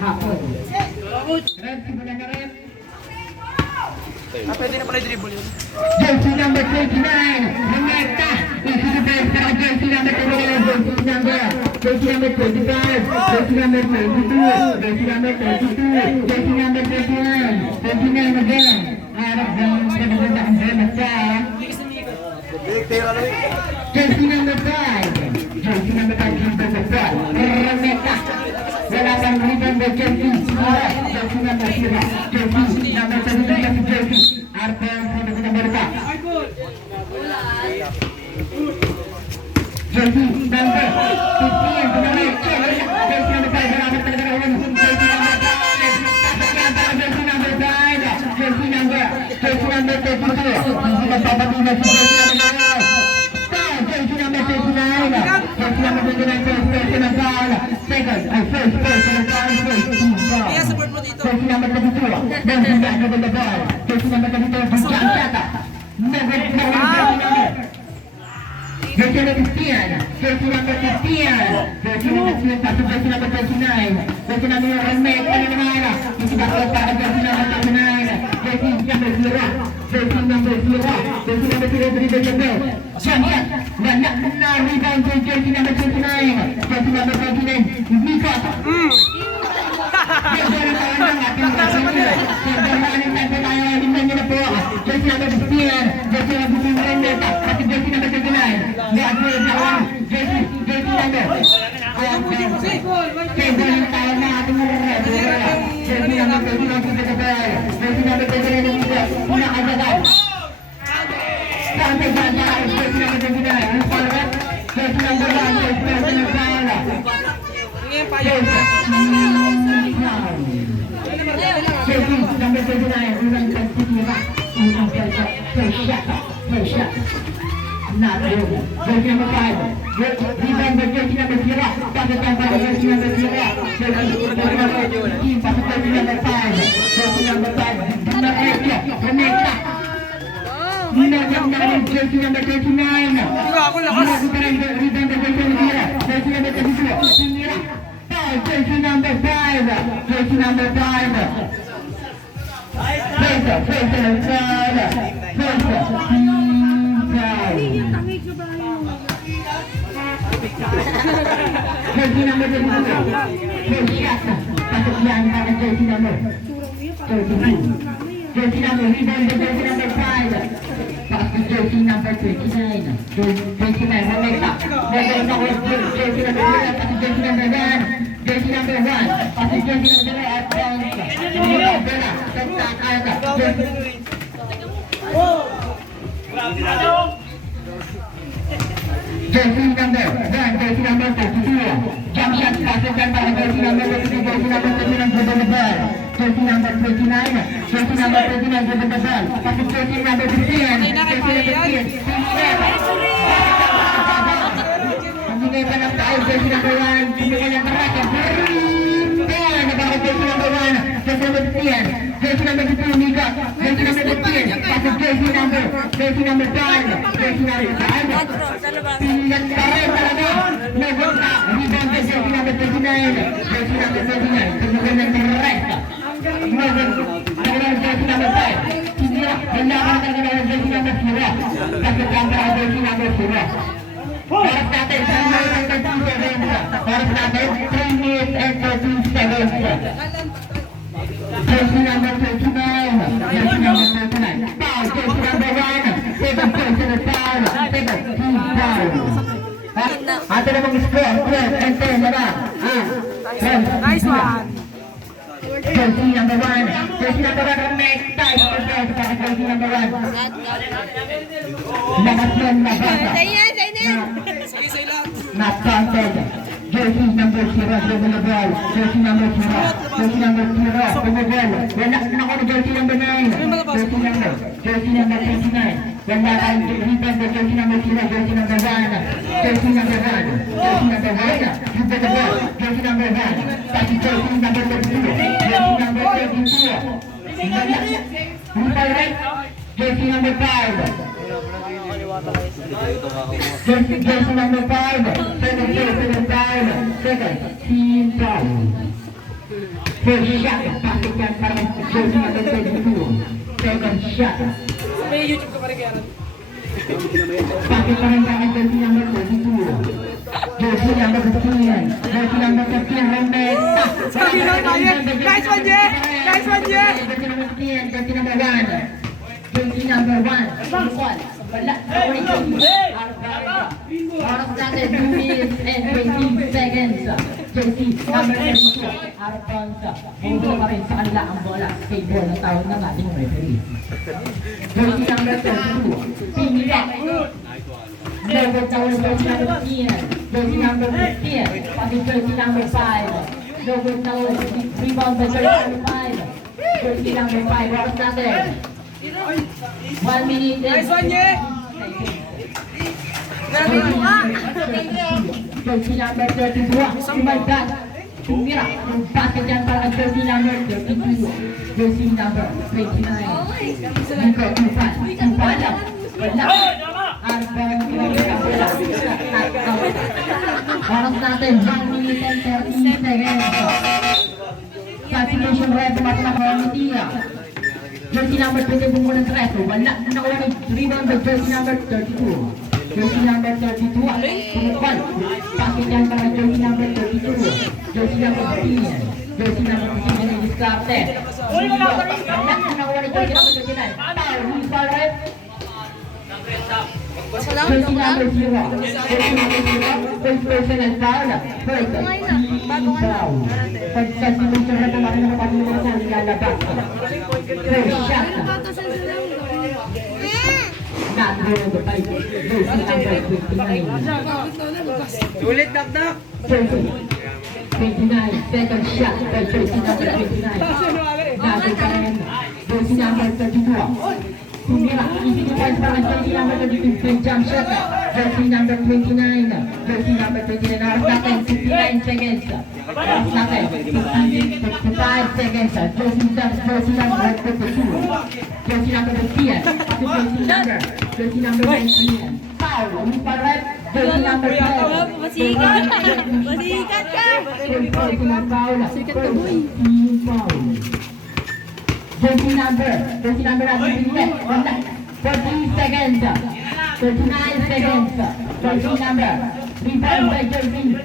hapon. Red, simula na rin. Pwede na pala i-dribble yun. Jersey number 29, Roneta. Isinubay sa jersey number 28, jersey number 25, jersey number 22, jersey number 32, jersey number 31, 29 again. Harap ng pinaganda ang Roneta. Jersey number 5, jersey number 5, Roneta. Wala kang rebound by jersey. Jersey number 0, jersey number 32, jersey. Arpen sa number 5. Jersey number 15, tumalik. Jersey number 5, harapan talaga na ulan. Jersey number 5, jersey number 32. Hindi nagpapatina si jersey number 9. Jersey number 39, jersey number 29, personal foul. Second, first personal foul, first team foul. Jersey number 32, jersey number 32, jersey number 32, Bukan Chata. Never jersey number 15, jersey number 15, jersey number 15, satu jersey number 39, jersey number Remek, Panamana, isi bakal para jersey number 39, jersey number 0, jersey number 0, jersey number 33, jersey number Jangan, banyak benar rebound jersey number 29, jersey number 29, Mika. Jersey number 39, ulang tertira, ulang tershot, not good. Jersey number 5, rebound by jersey number 0, pasakan pada jersey number 0, jersey number 5, jersey number 5, benar aja, Reneka. Nina jersey number 39, rebound by jersey number 0, jersey number 32, jersey number 5, jersey number 5. Jersey number 32, pasok yan para jersey number 32. Jersey number rebound by jersey number 5, pasok jersey number 29. 29, Rebecca. Rebecca with jersey number 0, pasok jersey number 1. Jersey number 1, pasok jersey number 0 at bounce. Bella, jersey number 1, jersey number 32. Jump shot, pasokkan pada jersey number 32, jersey number 39, dribble the ball. Jersey number 29, jersey number 39, dribble the ball. Pasok jersey number 15, jersey number 15. Hindi pa ng tayo, jersey number 1, hindi ka ng karakan. Jersey number 1, jersey number 15, jersey number 2, Mika, jersey number 15, pasok jersey number 5, jersey number 5. Pingat ka rin talaga. Lagot na, rebound by jersey number 39, jersey number 39, pinagyan ng direct. Nagawang jersey number 5, sisira, nalakan ka nagawang jersey number 0, pasok ang jersey number 0. Harap natin, 3 minutes and 13 seconds. Harap natin, 3 minutes and 13 seconds. Jersey number 39, jersey number 39. Foul, jersey number 1, 7 personal foul, 7 team foul. Ato namang score, 12 and 10 na ba? Nice one. Jersey number 1, jersey number 1, next time, jersey number 1. Lakas yan, nabasa. Not counted. Jersey number 0, dribble the ball. Jersey number 0, jersey number 0, dribble the ball. Wala na ako jersey number 9. Jersey number 29. Wala kang rebound by jersey number 0, jersey number 1. Jersey number 1, jersey number 1. Dribble the ball. Jersey number 1. Tapi jersey number 32. Jersey number 32. Wala. Rebound. Jersey number 5. Jersey number 5, second, team foul. First shot, basket yan para sa jersey number 22. Second shot. May YouTube ka pa rin kaya rin. Bakit pa rin kaya jersey number 22? Jersey number 15. Jersey number 15, Rometa. Sabi na tayo. Nice one, Jay! Nice one, Jay! Jersey number 15, jersey number 1. Jersey number 1. Wala. Oras natin, 2 minutes and 20 seconds. Jersey number 22. Out of bounds. Mundo pa rin sa kanila ang bola. Skateboard na tawag ng ating referee. Jersey number 22. Piniyak. Never tawag jersey number 15. Jersey number 15. Pati jersey number 5. Never tawag rebound by jersey number 5. Jersey number 5. Oras natin. 1 minute and Nice one, Jay! jersey number 32. Sumaldat. Tumira. Ang basket yan para ang jersey number 32. Jersey number 29. Nico Tufan. Tufan lang. Wala. Arbang. Oras natin. 1 minute and 30 seconds. Saturation red. Tumatang ako ang Tia. Jersey number 20 bumbo ng treso. Wala. Nakuha ng rebound by jersey number 32. Jersey number 32. Tumukal. Basket yan para jersey number 32. Jersey number 15. Jersey number 15 na diskarte. Wala. Nakuha ng jersey number 29. Foul. Who's foul red? Jersey number 0. Jersey number 0. First personal foul. First foul. Pag-saturation red ang aking nakapagin sa nilalabas. First shot. Not good by jersey number 29. Ulit, dakdak! Jersey 29. Second shot by jersey number 29. Natin pa rin. Jersey number 32. Tumira. Easy to pass para jersey number 32. Big jump shot. Jersey number 29. Jersey number 29. Oras natin. 59 seconds. Oras natin. 55 seconds. Jersey number 32. Jersey number 15. Jersey number 19. Foul. Who's pa red? Jersey number 12. Masikat! Masikat ka! Jersey number foul. Team foul. Jersey number natin bilis. 40 seconds. 39 seconds. Jersey number. Rebound by jersey.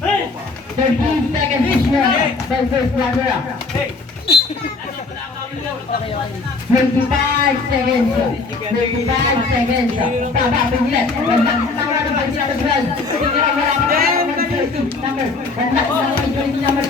30 seconds to shoot by first runner. 25 seconds. 25 seconds. Baba, bilis. Wala. Tawa na ba sila mag-run? Tingnan mo lang ang jersey number. Wala. Ang jersey number.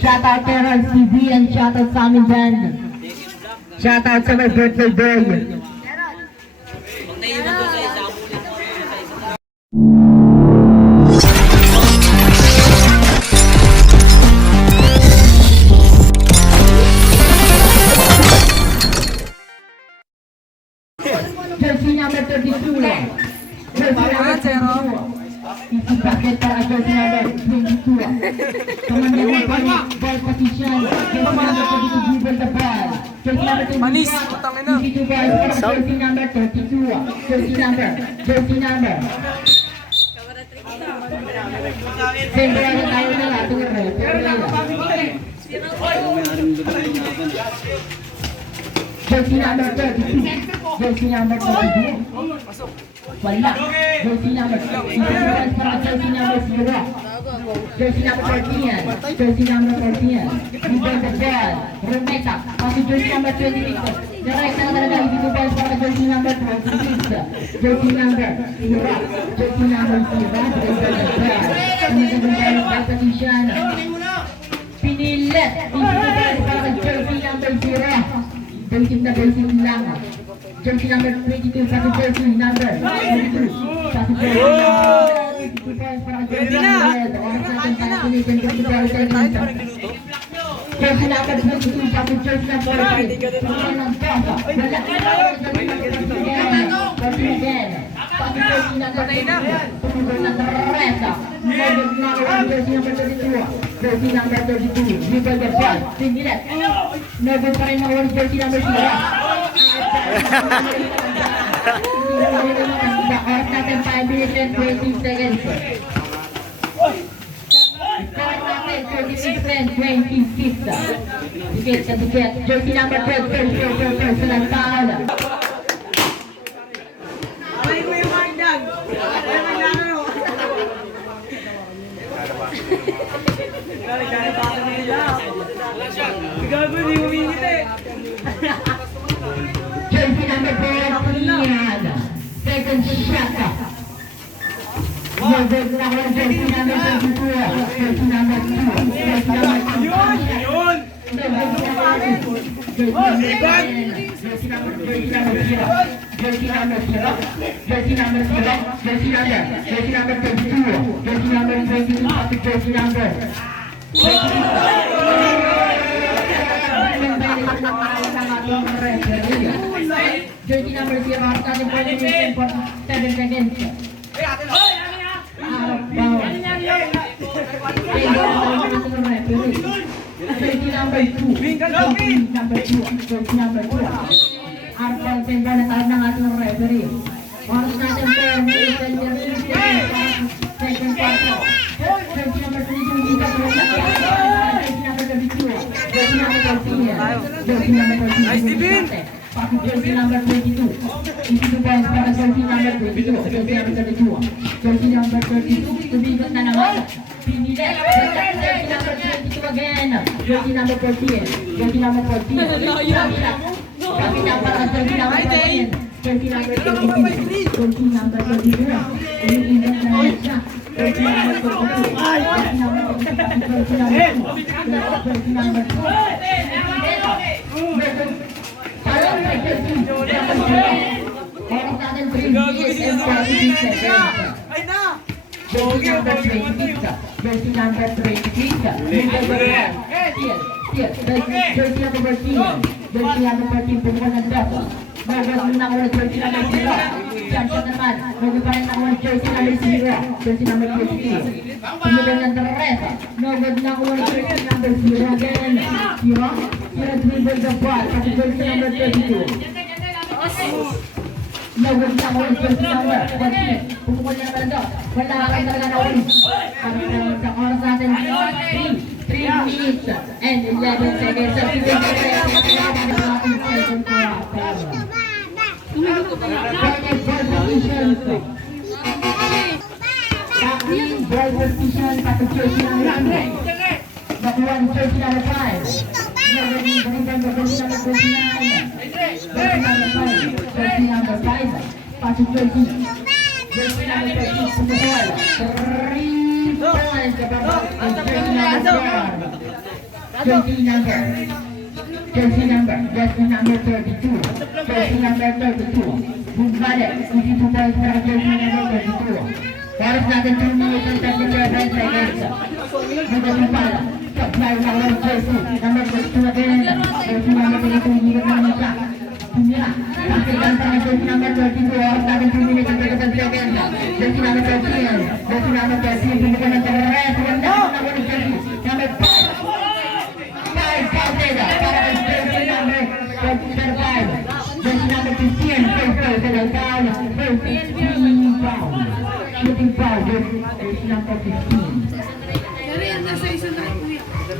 Shout out to Ron TV and shout out sa amin dyan. Shout out sa my birthday boy. Jersey number 32 lang. Jersey number 32. Easy basket para jersey number 22. Commander ball position. Jersey number 22 dribble the ball. Jersey number 22. Manis, putang ina. Easy to ball para jersey number 32. Jersey number. Siyempre na tayo na ating jersey number 32. Jersey number 32. Wala. Jersey number 32 para jersey number 0. Jersey number 14. Jersey number 14. Rebound the ball. Rometa. Kasi jersey number 26. Direkta na talaga hindi ko balls para jersey number 26. Jersey number 0. Jersey number 0. Rebound the ball. Pinagandang ball position. Pinilit. Hindi ko balls para jersey number 0. Basic na basic lang. Jersey number 22 sa jersey number 22. Sa jersey number Ready na! Oras natin tayo kunitin ko si Paul Tayo. Jersey number 22, tapos jersey number 5. Pagkain ng Pasa. Wala. Jersey again. Tapos jersey number 22. Tumugon ng Teresa. Nobel na jersey number 32. Jersey number 32. Nobel the ball. Singilet. Nobel pa rin ang jersey number 0. Oras natin 5 minutes and 20 seconds. Score natin 36 and 26. Dikit sa dikit. Jersey number 12. Sa lantaon. Ay, ko yung hagdag. Ay, maglaro. Galing pa ako nila. Gago, di umingit eh. Jersey number 14. Second shot. Nobel na ako ng jersey number 22. Jersey number 2. Jersey number 2. Yun! Jersey number 0, starting for the mission for 7 seconds. Jersey number 2. Number 2. Jersey number 2. Arpal Tenda na tawag ng ating referee. Oras natin 10 second quarter. Jersey number 22. Jersey number 32. Jersey number 13. Jersey number 13. Nice, Divin! Jersey number 22. 22 points para jersey number 22. Jersey number 32. Jersey number 32. Tubigot na naman. Pinilit. Jersey number 22 again. Jersey number 14. Jersey number 14. Kapit na para jersey number 14. Jersey number 22. Jersey number 22. Umiingat na naman siya. Jersey number 22. Jersey number 22. Jersey number 2. Jersey number 2. Parang may jersey number 2. Oras natin 3 minutes and 46 seconds. Ay na! Jersey number 26. Jersey number 26. Jersey number 14. Jersey number 14. Pumukan ng dito. Bagas muna ako ng jersey number 0. Champion naman. Bago pa rin ako ng jersey number 0. Jersey number 22. Pumukan ng Teresa. Nagod na ako ng jersey number 0 again. 0. Dribble the ball. Kasi jersey number 32. Nagod na ako ng jersey number 14. Pumukan niya naman ito. Wala ka talaga na ulit. Sa oras natin 3 minutes and 11 seconds. Sa second quarter. Ball position tapos jersey number 2. Nakuha ng jersey number 5. Jersey number 29. Jersey number 5. Pasok jersey. Jersey number 13. Pumukol. 3 points. Jersey number 32. Jersey number 32. Bumalik. 22 points para jersey number 32. Oras natin 2 minutes and 37 seconds. Magaling pala. Supply na lang jersey. Number 32 again. Jersey number 32. Higat na naman siya. Tumira. Pastigan pa ng jersey number 32. Oras natin 2 minutes and 37 seconds. Jersey number 13. Jersey number 13. Bumalik ng Teresa. Ganda na naman ng jersey. Number 5. 5 counted. Para ng jersey number 5. Jersey number 15. First goal sa downtown. First 15 foul. Shooting foul. Jersey number 15.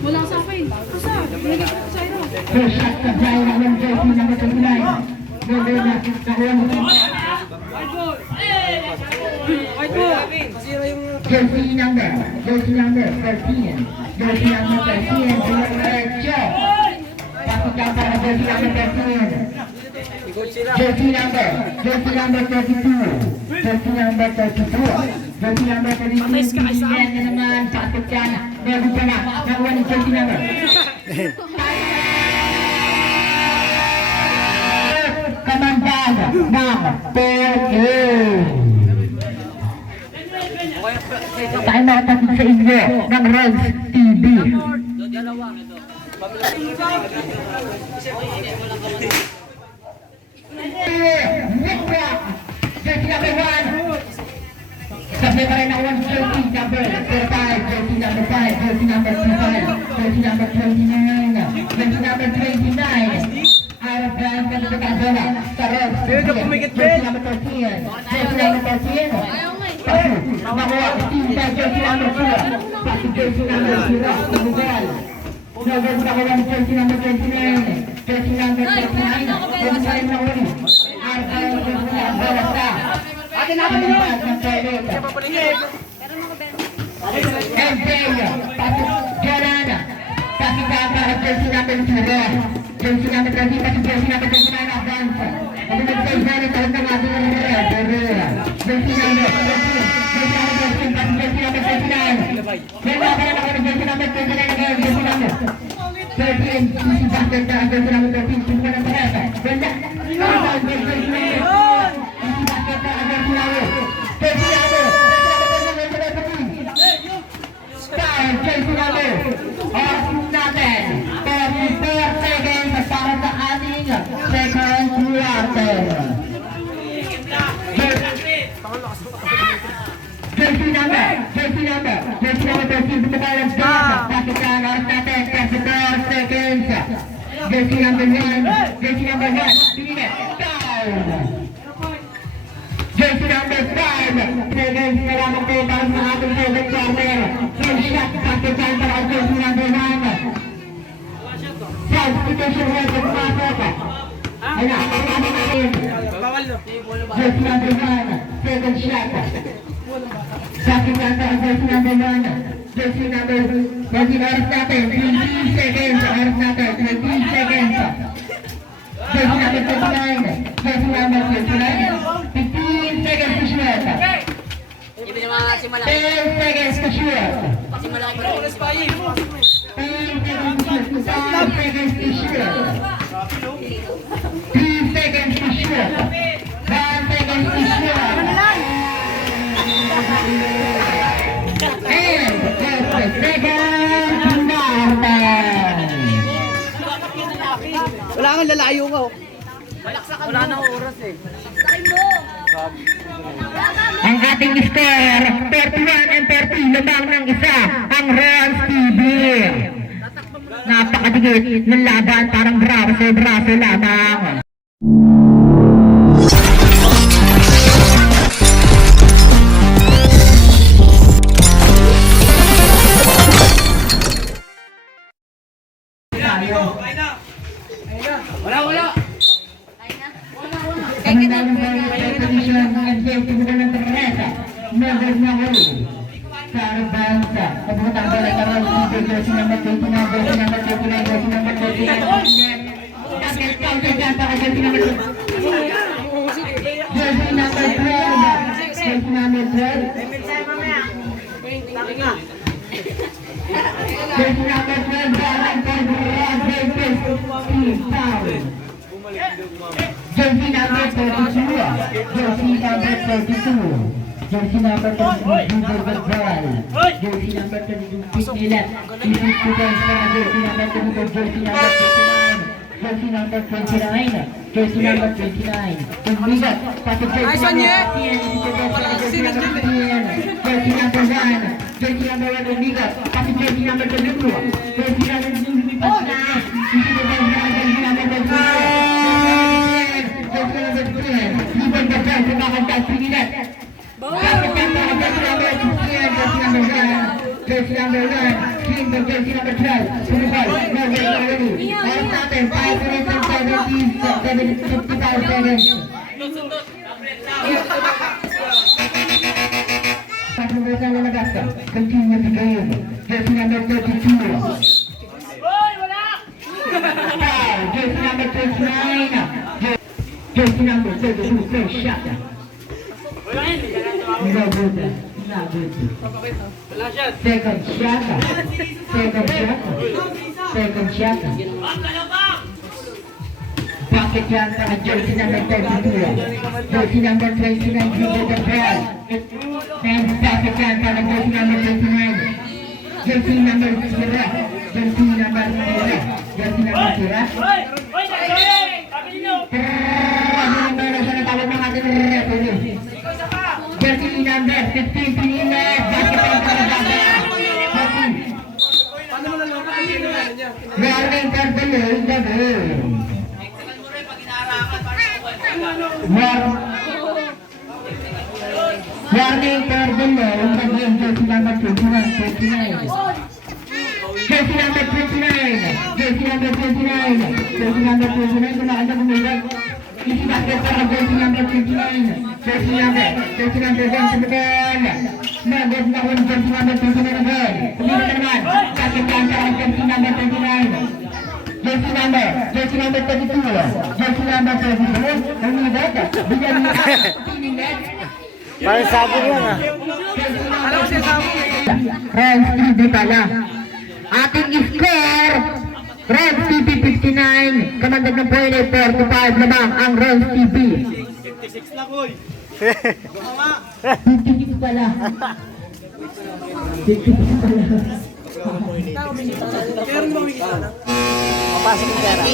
Wala sa akin. Asa? Nilagay ko sa iyo. First shot sa Brian ng jersey number 29. Ganda na. Nakuha mo. Jersey number 13. Jersey number 13. Diretso. Pasok lang para jersey number 13. Jersey number 32. Jersey number 32. Jersey number 32. Yan na naman. Pasok yan. Meron ka na. Nakuha ng jersey number. Kamandag ng Peke. Tayo makapatid sa inyo ng Reds TV. Jersey number 1. Sabi pa rin ang 1 jersey number 5, jersey number 5, jersey number 25, jersey number 29, jersey number 29. Out of bounds na nagtatang bola sa Reds. Jersey number 13, jersey number 13. Pasu, nakuha, Steve sa jersey number 4. Pasu jersey number 0, Miguel. Nagod nakuha ng jersey number 29, jersey number 39. Jersey pa rin na uli. Out of jersey number bola sa Atin natin yun! MJ, pasok Jolana, pasok Gata at jersey number 0, jersey number 30, pasok jersey number 29, advance. At nag-say na rin tahon ng ating Herrera, jersey number 13, jersey number 13, pasok jersey number 39. Meron na pala ako ng jersey number 29 again, jersey number 13, Susi Basket na ang jersey number 13, sumuka ng parata. Ganda, jersey number 13. Jersey number 1, jersey number 1, jersey number 5, seconds na lamang po para sa ating favorite corner. First shot, pakitay para ang jersey number 1. Substitution rate of pasok. Ayan, jersey number 1, second shot. Pakitay para ang jersey number 1. Jersey number, oras natin, 15 seconds, oras natin, 20 seconds. Jersey number 29, jersey number 29, 15 seconds to shoot. Hindi naman kasi 10 malaki. seconds to shoot. Kasi malaki pa rin. 10 seconds to shoot. 5 seconds to shoot. 3 seconds to shoot. 1 second to shoot. And just a second, Martin. Wala kang lalayo ka. Wala na oras eh. Ang ating score, 31 and 30, lamang ng isa, ang Reds TV. Napakadikit ng laban, parang braso lamang. Wala. Ang dalang position ng safety mo ng Teresa, members na huli. Sarah Banza, pagkakatang bala ka rin, jersey number 29, jersey number 29, jersey number 29, Agad counter dyan para jersey number 29. Jersey number 12, jersey number 12. Jersey number 12, Darren Cordero, Davis, Steve Town. Jersey number 32, jersey number 32, jersey number 32, David Ball, jersey number 32, Pignilet, Pignilet Students para jersey number 32, jersey number 29, jersey number 29, jersey number 29, Pignilet, pati jersey number 15, jersey number 15, jersey number 1, jersey number 1, Pignilet, pati jersey number 22, jersey number 2, lumipas na, jersey number 22, Liban the best, kumakanta Pignilet. Jersey number 1, King the jersey number 12, Pumibal, no way already. Oras natin, 5 minutes and 55 seconds. Pagkakas na lalabas, continue the game. Jersey number 32. Jersey number 29. Jersey number 32, first shot. No good. Not good. Second shot. Second shot. Second shot. Basket yan para jersey number 32. Jersey number 29, Hugo the ball. And basket yan para jersey number 29. Jersey number 0. Jersey number 0. Jersey number 0. Jersey number 15, pinilit. Basket yan para basket. Paano mo nalaman? Hindi na niya. Warning Cardinal in the game. Warning Cardinal in the game. Jersey number 29. Jersey number 29. Jersey number 29. Jersey number 29. Kumakanta kumilag. Easy basket para jersey number 29. Jersey number 1 again. Nagod na kung jersey number 29 again. Kumilag ka naman. Basket yan para jersey number 29. Jersey number 32. Jersey number 32. Kumilag. Bigyan mo na. Parang sabog yan ah. Alam ko siya sabi. Reds TV pala. Ating score, Reds TV 59, kamandag ng point 45 lamang ang Reds TV. 56 na koy. 56 pala. 56 pala. Kaya rin bumigita na. Mapasok yung pera.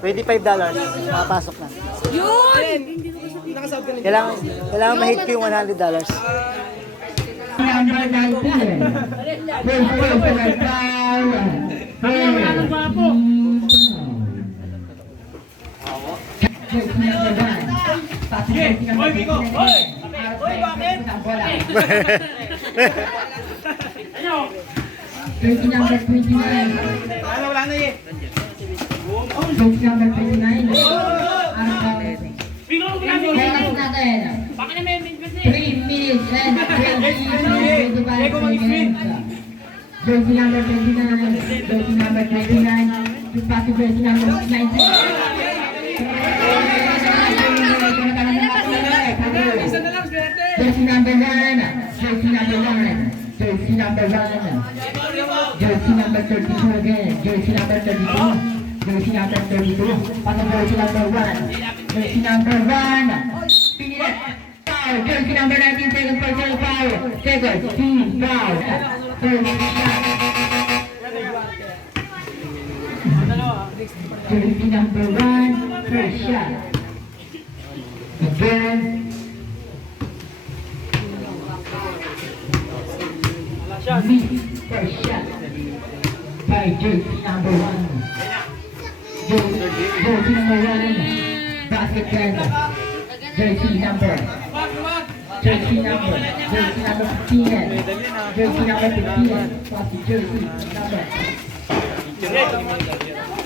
$25. Mapasok na. Yun! Nakasab ka na. Kailangan ma-hit ko yung $100. Number 19. First personal foul. Jersey number 29. Wala na eh. Jersey number 29. Oras natin. 3 minutes and 25 seconds. Jersey number 29. Jersey number 29. To pass to jersey number 19. Isa na lang, swerte. Jersey number 1. Jersey number 1. Jersey number 1. Jersey number 32 again. Jersey number 32. Jersey number 32. Pass to jersey number 1. Jersey number 1. Pinilit. Foul. Jersey number 19. Second personal foul. Second team foul. Jersey number 1. First shot. Again. First shot by jersey number 1. Jersey number 1. Basket center. Jersey number 15. Jersey number 15. Pass to jersey number.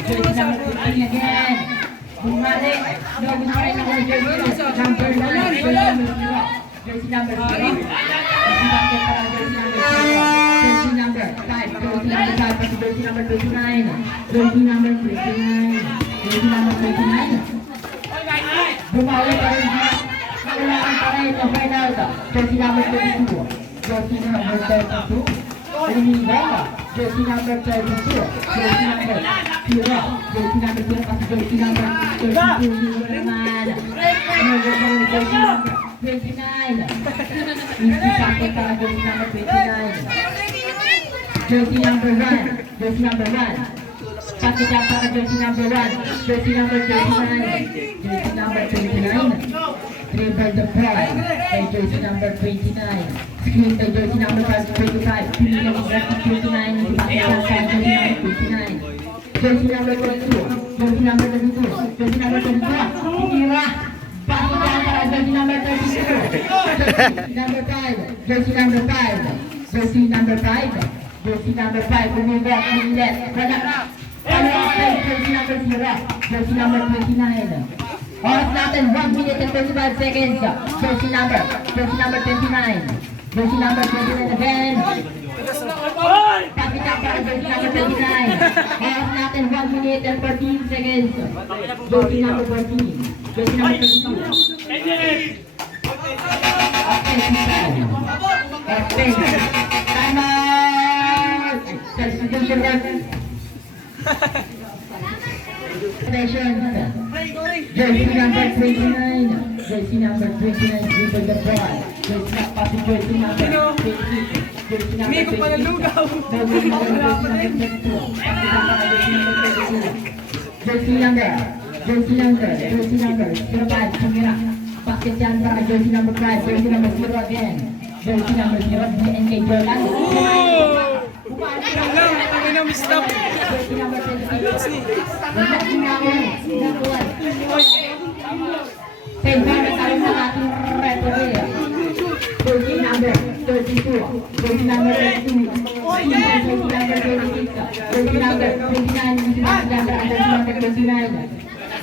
Jersey number 15 again. Bumalik. No, bumalik na ako jersey number 9. Jersey number 0. Basket para jersey number 0. Jersey number 5. Jersey number 5. Pass to jersey number 29. Jersey number 29. Jersey number 29. Bumalik pa rin. Kailangan pa rin ang final. Jersey number 32. Jersey number 32. Umiga. Jersey number 32. Jersey number 0. Jersey number 0. Kasi jersey number 32 naman. Jersey number 29. Easy packet para jersey number 29. Jersey number 1. Jersey number 1. Packet lang para jersey number 1. Jersey number 29. Jersey number 29. Dribble the ball by jersey number 29. Screen by jersey number 25. Pinili ng jersey 29. Packet lang para jersey number 29. Jersey number 22. Jersey number 22. Jersey number 22. Tira. Packet lang para jersey number 32. Jersey number 5. Jersey number 5. Jersey number 5. Jersey number 5. Pumigat. Pinilit. Wala. Jersey number 0. Jersey number 29. Oras natin 1 minute and 25 seconds. Jersey number 29. Jersey number 29 again. Pakita para jersey number 29. Oras natin 1 minute and 14 seconds. Jersey number 14. Jersey number 22. Time out! Substitution ref. congratulations. Jersey number 29. Jersey number 29, dribble the ball. Jersey passing jersey number 26. Jersey number Amigo pa ng lugaw. Jersey number. Survive, tumira. Pakai dyan para jersey number 5. Jersey number 0 again. Jersey number 0, DNK Jordan. Kami na mistap. Jersey number 26. Wala sinawon. Sinakuan. Sensor na tayo ng ating referee. Jersey number 32. Jersey number 32. Jersey number 26. Jersey number 29. Jersey number 29.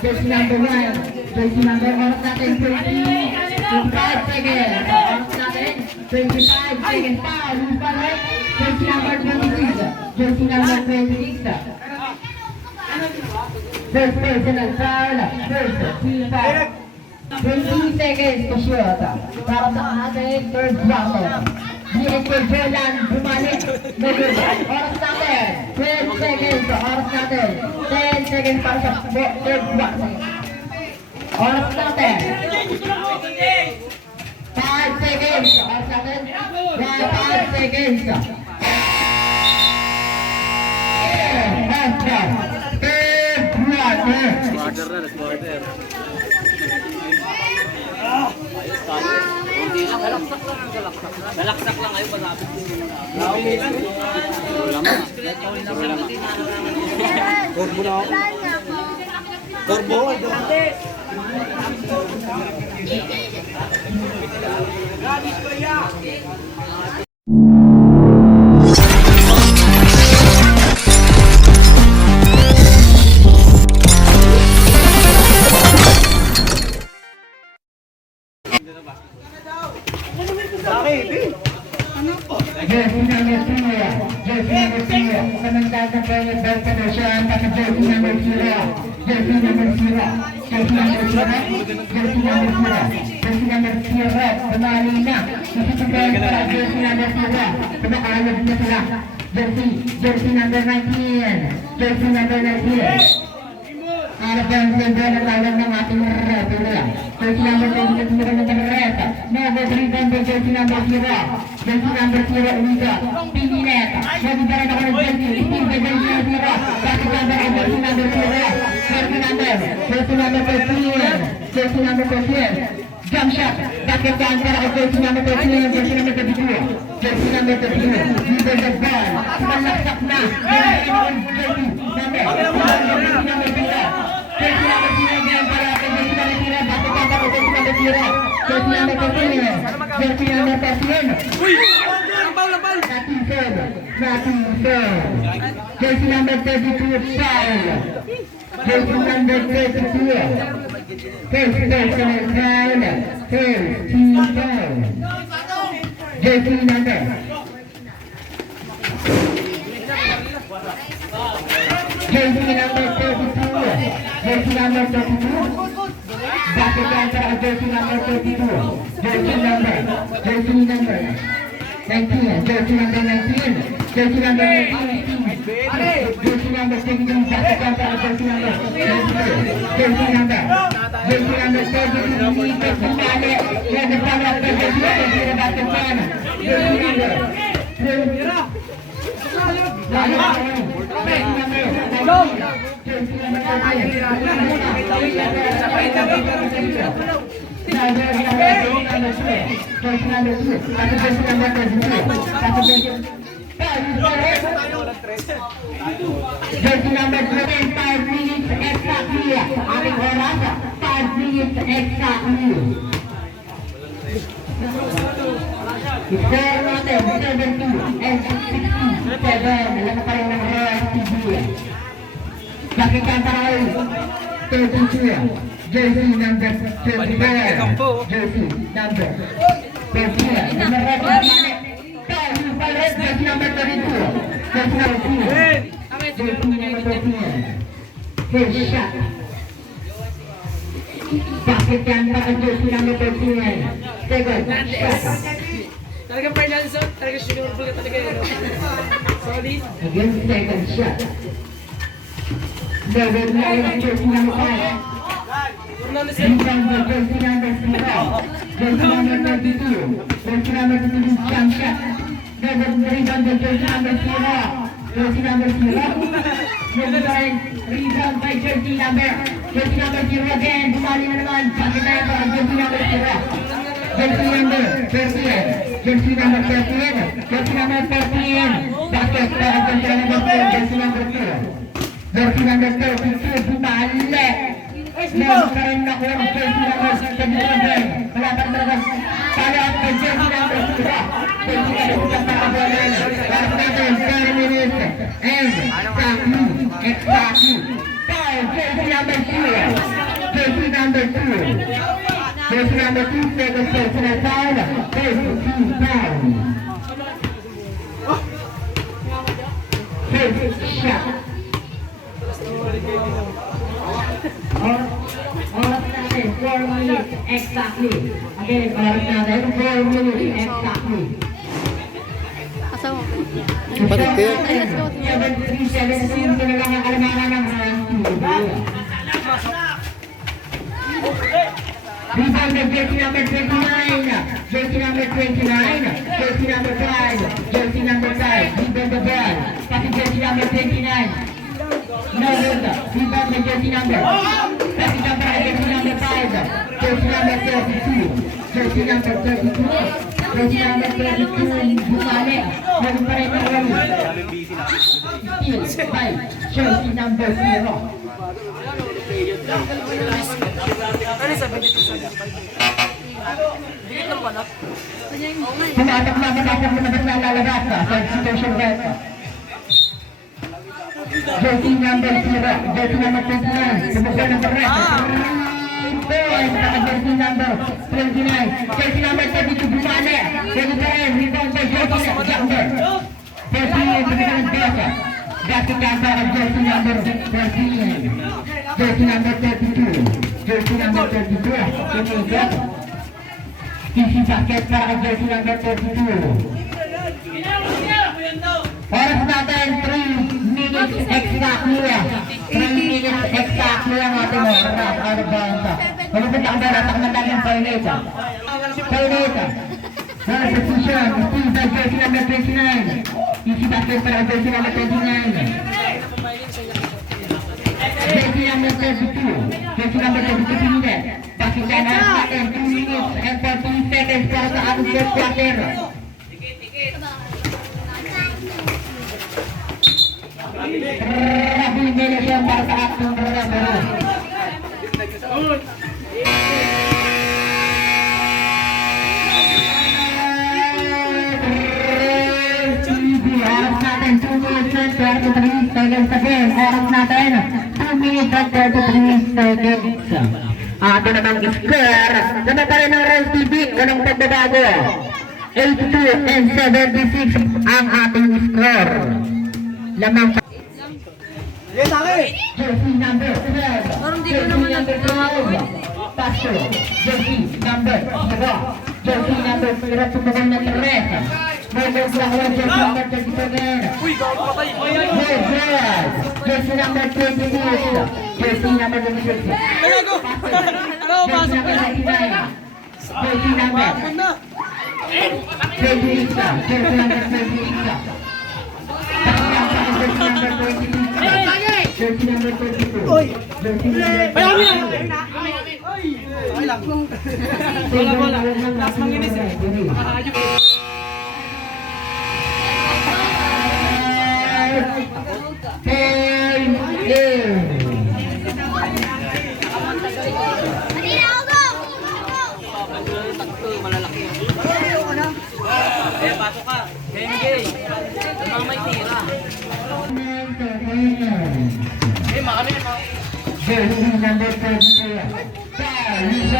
Jersey number 9. Jersey number oras natin 25 seconds. Oras natin 25 seconds. Foul. Jersey number 26. Jersey number 26. First personal foul. First team foul. 20 seconds to shoot. Para sa ating third quarter. DNK Jordan bumalik. Oras natin 12 seconds. Oras natin 10 seconds para sa third quarter. Oras natin 5 seconds. Oras natin 5 seconds. Hindi lang, galaksak lang. Galaksak lang kayo, malapit. Jersey number 3. Jersey number 3. Samantala kayo Belta na siya. Kasi jersey number 0. Jersey number 0. Jersey number 0. Jersey number 0. Jersey number 0. Pumali na. Nasasabay para jersey number 0. Pumakalag na sila. Jersey number 19. Jersey number 19. Para po ang sender na tawag ng ating referee. Jersey number 20 na ng red. Number 3 number jersey number 0. Jersey number 0 umiga. Pinilet. Nagdaran ako ng jersey. Itin ka jersey number 0. Bakit number ang jersey number 0. Jersey number 13. Jersey number 13. Jump shot. Bakit ka ang para jersey number 13. Jersey number 32. Jersey number 32. Leader the ball. Sumalaksak na. Jersey number 0. Jersey number 0 again para kay jersey number 0. Bakit ka para jersey number 0. Jersey number 13. Jersey number 13. Uy! Lampal! Nothing fair. Jersey number 32, foul. Jersey number 32. First personal foul. First team foul. Jersey number. Jersey number 32. Jersey number 32. Bakit yan para jersey number 32. Jersey number 19. Jersey number 19. Jersey number 19. Jersey number 16. Bakit yan para jersey number 22. Jersey number 32. Ikot sa tali. Yan ang tawag ng jersey number. Bakit yan? Jersey number. Jersey number 7, 5 minutes exactly. Ating oras, 5 minutes exactly. Score natin, 70 and 67. Alam mo pa rin ng Royal TV. Nakikita tayo, 32. Jersey number 24. Jersey number 24. Number 4. Jersey number 32. Jersey number 2. Jersey number 13. First shot. Bakit yan para jersey number 13? Second shot. Talaga Fernandson, talaga sure talaga yun. Sorry. Again, second shot. Level na jersey number 5. Rebound by jersey number 0. Jersey number 32. Jersey number 32 jump shot. Rebound by jersey number 0. Jersey number 0. Rebound by jersey number 0 again. Bumali na naman. Bakit tayo para jersey number 0. Jersey number 13. Jersey number 13. Jersey number 13. Bakit para jersey number 10. Jersey number 2. Jersey number 32. Bumali. Meron ka rin nakuha ng jersey number 7. Wala pa rin talaga. Follow up by jersey number 0. Jersey number 0 para kabulan. Para natin 30 minutes. And exactly. Jersey number 2. Jersey number 2. Jersey number 2, second personal foul. First foul. First shot. Oras natin, 4 minutes exactly. Again, oras natin, 4 minutes exactly. Asawa ko. Kapatid ko yun. 7-3-17 na lang ang kalamanan ng round 2. Rebound by jersey number 29. Jersey number 29. Jersey number 5. Jersey number 5. Rebound the ball. Pati jersey number 29. No good. Rebound by jersey number. Pati number jersey number 5. Jersey number 32. Jersey number 32. Jersey number 32. Bumali. Meron pa rin ang rally. Still by jersey number 0. Pumatak na lalabas sa situation red. Jersey number 0, jersey number 29, sumugal ng red. Jersey number 29, jersey number 32, bumali. Pwede pa rin, rebound by jersey number. Jersey number of jersey number 13, jersey number 32, jersey number 32, easy basket para kay jersey number 32. Oras natin, 3 minutes exactly. 3 minutes exactly ang ating oras. Out of bounds. Malupit ang bola, takmandan yung violate. Violate. Nasa position, still by jersey number 29. Easy basket para kay jersey number 29. Jersey number 32. Jersey number 32 pinili. Basket na natin, 2 minutes and 14 seconds para sa ating first quarter. Rabing minutes para sa ating quarter. Oras natin, 2 minutes and 33 seconds again. Oras natin, 2 minutes and 33 seconds. Ato namang score. Naman pa rin ng Rose TV. Walang pagbabago. 82 and 76 ang ating score. Lamang pa. Jersey number 12. Jersey number 12. Paso. Jersey number 0. Jersey number 0. Tumagal na 3. Jersey number 37. Jersey number 26. Jersey number 26. Jersey number 99. Jersey number 28. Jersey number 28. Jersey number 22. Bola. Last manginis eh. Kaya bato ka. Kaya Miguel. Ang may tira. Jersey number 22. Jersey number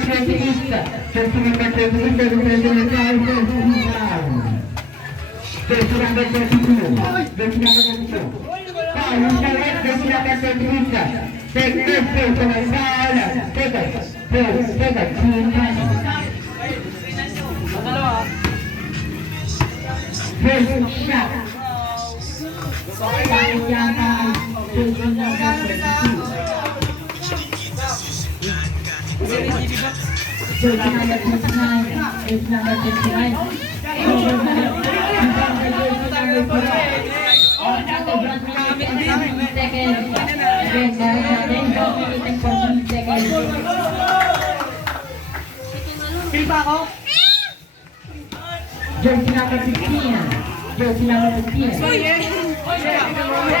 28. Jersey number 28. Jersey number 32. Jersey number 32. Jersey number 28. Take this personal foul. Take it. First shot. Sayang Jersey number 22. Jersey number 29, it's number 59. Pilpa ako? Jersey number 15. Jersey number 15.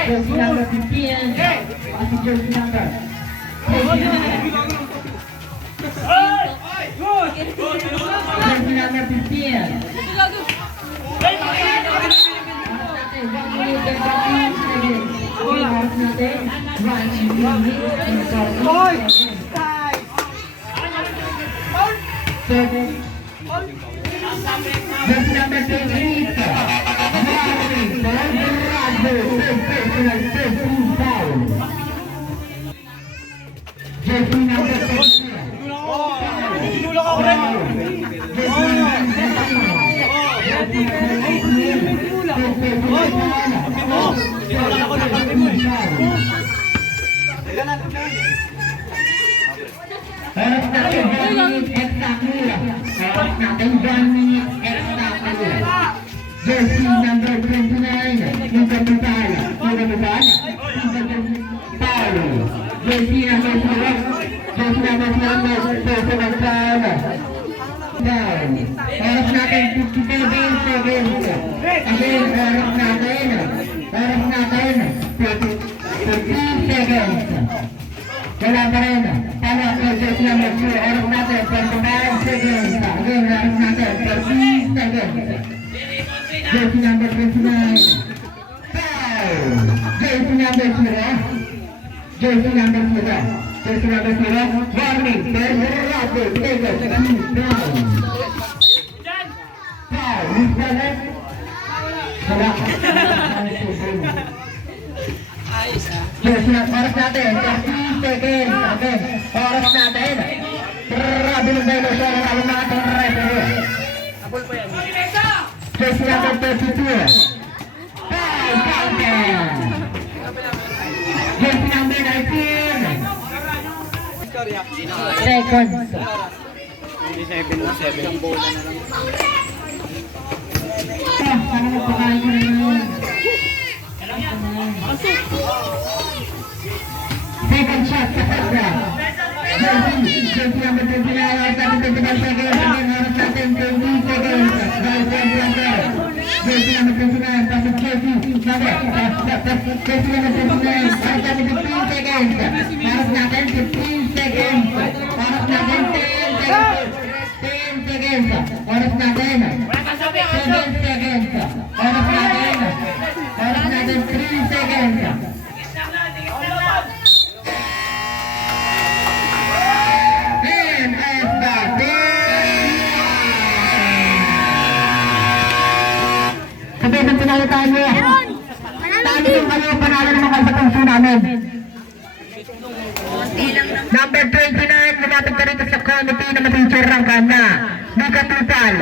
Jersey number 15. Kasi jersey number. Jersey number 15. Jersey number 28. Jersey number 30. Tinulak ako rin. Tinulak ako ng kalbi mo eh. Oras natin 1 minute exactly. Oras natin 1 minute exactly. Jersey number 29. Number Vital. Number Vital. Paulo. Jersey number 12. Jersey number 12. Jersey number 12. Down. Oras natin 57 seconds. Again, oras natin 15 seconds. Wala pa rin. Tama ko, jersey number 2. Oras natin 25 seconds. Again, oras natin 30 seconds. Jersey number 29. Foul. Jersey number 0. Jersey number 0. Jersey number 0. Warning. Rapid. Take down. Foul. Miss Bennett. Wala. Jersey number, oras natin 30 seconds. Again, oras natin. Grabe ng dinosaur. Alam na ating referee. Jersey number 32. Foul. Fountain. Jersey number 19. Seconds. Sana magpakain ko na yun. Second shot sa kasa. Jersey number 29. Oras natin 25 seconds. Again, oras natin 20 seconds. Jersey number 29. Pasok jersey number. Jersey number 29. Oras natin 15 seconds. Oras natin 15 seconds. Oras natin 10 seconds. 10 seconds. Oras natin 7 seconds. Oras natin 3 seconds. And as the sabihin ng pinalo tayo. Talo yung kayo, panalo naman kayo sa puso namin. Number 29, lumapit ka rito sa committee na mag-teacher ng kanya. Nico Tupal.